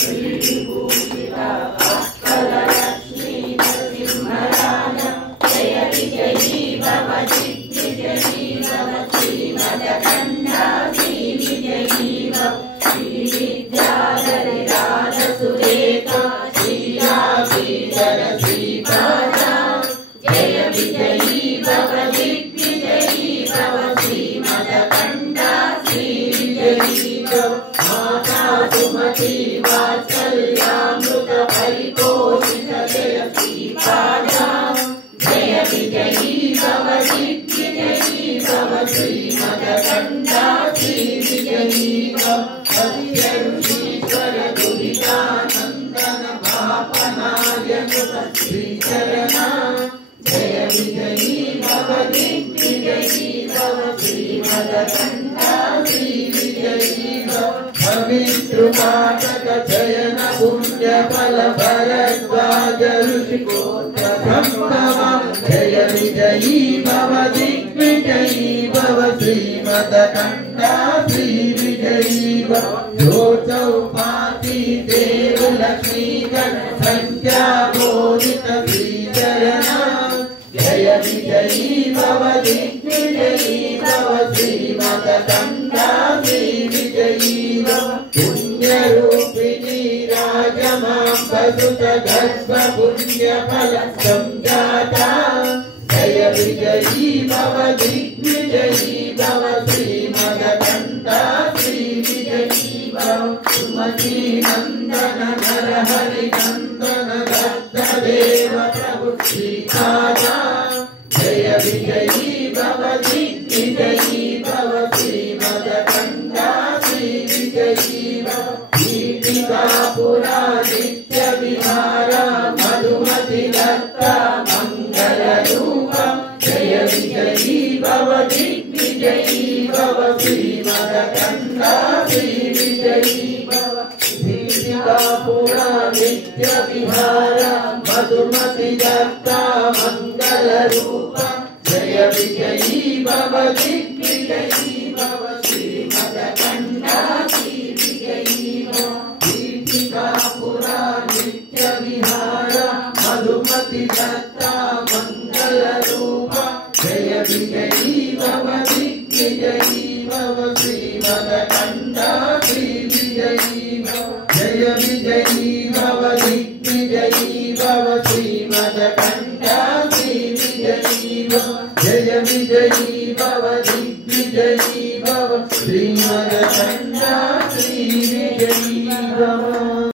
श्रीविभूषिता फललक्ष्मी नृसिंहदान जय विजयी भव दिग्विजयी भव श्रीमदकन्या श्रीविजयी भव श्रीविद्याधरिराजसुरेखा श्रीराजीधर श्रीपादा जय विजयी भव दिग्विजयी भव श्रीमदकन्या श्रीविजयी भव माता सुमति वात्सल्यामृत परिपोषित जय श्रीपादा जय विजयी भव दिग्विजयी भव श्रीमदकन्या श्रीविजयी भव ईश्वर दुरितानन्दन पापनायक श्रीचरणा जय विजयी भव दिग्विजयी भव श्रीमदकन्या श्रीविजयी भव पवित्रपाठक चयन पुण्य फल भरद्वाज ऋषिकोत्र संभवं जय विजयी भव दिग्विजयी भव श्रीमदकन्या श्रीविजयी भव जो चौपाती देव लक्ष्मी गण संख्या बोधित श्रीचरणा जय विजयी भव दिग्विजयी भव श्रीमदकन्या श्रीविजयी भव पुण्यरूपिणी राजमां वसुत गर्भ पुण्य फल संजाता जय विजयी भव दिग्विजयी भव श्रीमदकन्या श्रीविजयी भव सुमती नंदन नर हरि नंदन दत्त देव प्रभु श्रीपादा जय विजयी भव दिग्विजयी भव श्रीमदकन्या श्रीविजयी भव दीपिकापुरा नित्य विहार मधुमति दत्ता मंगल रूप जय विजयी भव दिग्विजयी भव श्रीमदकन्या श्रीविजयी भव दीपिकापुरा नित्य विहार मधुमति दत्ता मंगल रूप जय विजयी भव दिग्विजयी भव श्रीमदकन्या श्रीविजयी भव दीपिकापुरा नित्य विहार मधुमति दत्ता मंगल रूप जय विजयी भव दिग्विजयी भव श्रीमदकन्या श्रीविजयी भव जय विजयी